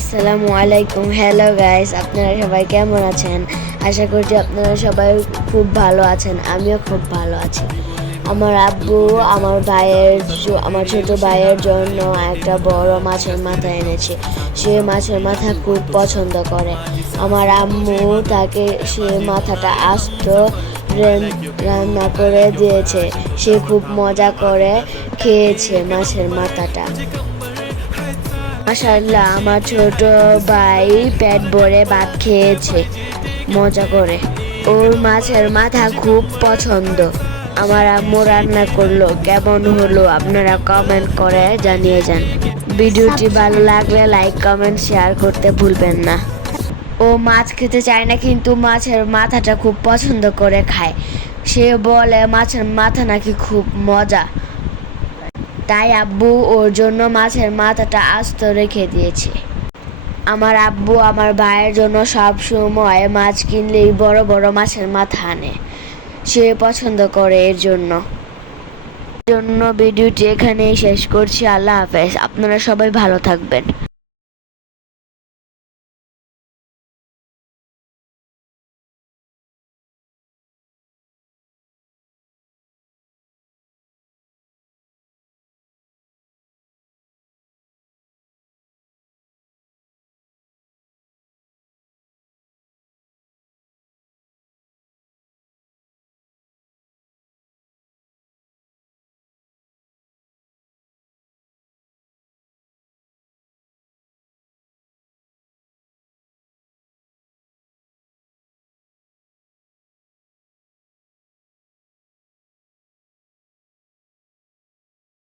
আসসালামু আলাইকুম। Hello guys, আপনারা সবাই কেমন আছেন? আশা করছি আপনারা সবাই খুব ভালো আছেন। আমিও খুব ভালো আছি। আমার আব্বু আমার ছোট ভাইয়ের জন্য একটা বড় মাছের মাথা এনেছে। সে মাছের মাথা খুব পছন্দ করে। আমার আম্মু তাকে সে মাথাটা আস্ত রান্না করে দিয়েছে। সে খুব মজা করে খেয়েছে মাছের মাথাটা। মাশাআল্লাহ, আমার ছোট ভাই পেট ভরে ভাত খেয়েছে মজা করে। ওর মাছের মাথা খুব পছন্দ। আমার আম্মু রান্না করলো, কেমন হলো আপনারা কমেন্ট করে জানিয়ে যান। ভিডিওটি ভালো লাগলে লাইক কমেন্ট শেয়ার করতে ভুলবেন না। ও মাছ খেতে চায় না, কিন্তু মাছের মাথাটা খুব পছন্দ করে খায়। সে বলে মাছের মাথা নাকি খুব মজা, তাই আব্বু ওর জন্য মাছের মাথাটা আস্ত রেখে দিয়েছে। আমার আব্বু আমার ভাইয়ের জন্য সব সময় মাছ কিনলেই বড় বড় মাছের মাথা আনে। সে পছন্দ করে এর জন্য। ভিডিওটি এখানেই শেষ করছি। আল্লাহ হাফেজ। আপনারা সবাই ভালো থাকবেন।